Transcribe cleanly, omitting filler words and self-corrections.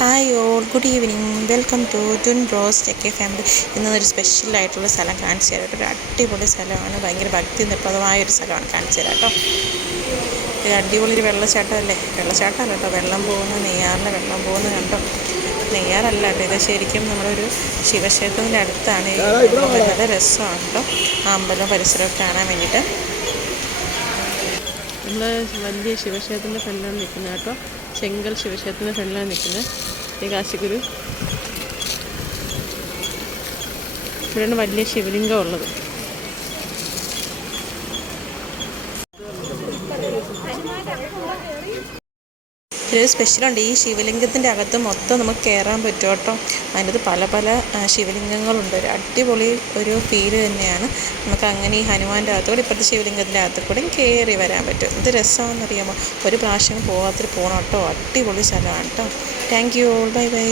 Hi all, good evening. Welcome to twin bros techie family. ഇന്നൊരു സ്പെഷ്യലായിട്ടുള്ള സ്ഥലം കാണിച്ചു തരാം. ഒരു അടിപൊളി സ്ഥലമാണ്, ഭയങ്കര ഭക്തി നിർഭരമായൊരു സ്ഥലമാണ്. കാണിച്ചു തരാം കേട്ടോ. ഇത് അടിപൊളി ഒരു വെള്ളച്ചാട്ടമല്ലേ, വെള്ളച്ചാട്ടമല്ല കേട്ടോ, വെള്ളം പോകുന്ന നെയ്യാറിൻ്റെ വെള്ളം പോകുന്ന കണ്ടോ. നെയ്യാറല്ല കേട്ടോ, ഇത് ശരിക്കും നമ്മളൊരു ശിവക്ഷേത്രത്തിൻ്റെ അടുത്താണ് ഈ വെള്ളം വരുന്നത്. രസമാണ് കേട്ടോ, ആ അമ്പലം പരിസരമൊക്കെ കാണാൻ വേണ്ടിയിട്ട്. നമ്മൾ വലിയ ശിവക്ഷേത്രത്തിൻ്റെ ഫ്രണ്ടിലാണ് നിൽക്കുന്നത് കേട്ടോ. ചെങ്കൽ ശിവക്ഷേത്രത്തിൻ്റെ ഫ്രണ്ടിലാണ് നിൽക്കുന്നത്. ഈ കാശിഗുരു ഇവിടെയാണ് വലിയ ശിവലിംഗം ഉള്ളത്. ഒരു സ്പെഷ്യലുണ്ട്, ഈ ശിവലിംഗത്തിൻ്റെ അകത്ത് മൊത്തം നമുക്ക് കയറാൻ പറ്റും കേട്ടോ. അതിനകത്ത് പല പല ശിവലിംഗങ്ങളുണ്ട്. ഒരു അടിപൊളി ഒരു ഫീല് തന്നെയാണ്. നമുക്ക് അങ്ങനെ ഈ ഹനുമാൻ്റെ അകത്തുകൂടെ ഇപ്പോഴത്തെ ശിവലിംഗത്തിൻ്റെ അകത്ത് കൂടെ കയറി വരാൻ പറ്റും. ഇത് രസമാണെന്നറിയാമോ, ഒരു പ്രാവശ്യം പോകാത്തൊരു പോകണം കേട്ടോ. അടിപൊളി സ്ഥലമാണ് കേട്ടോ. Thank you all, bye bye.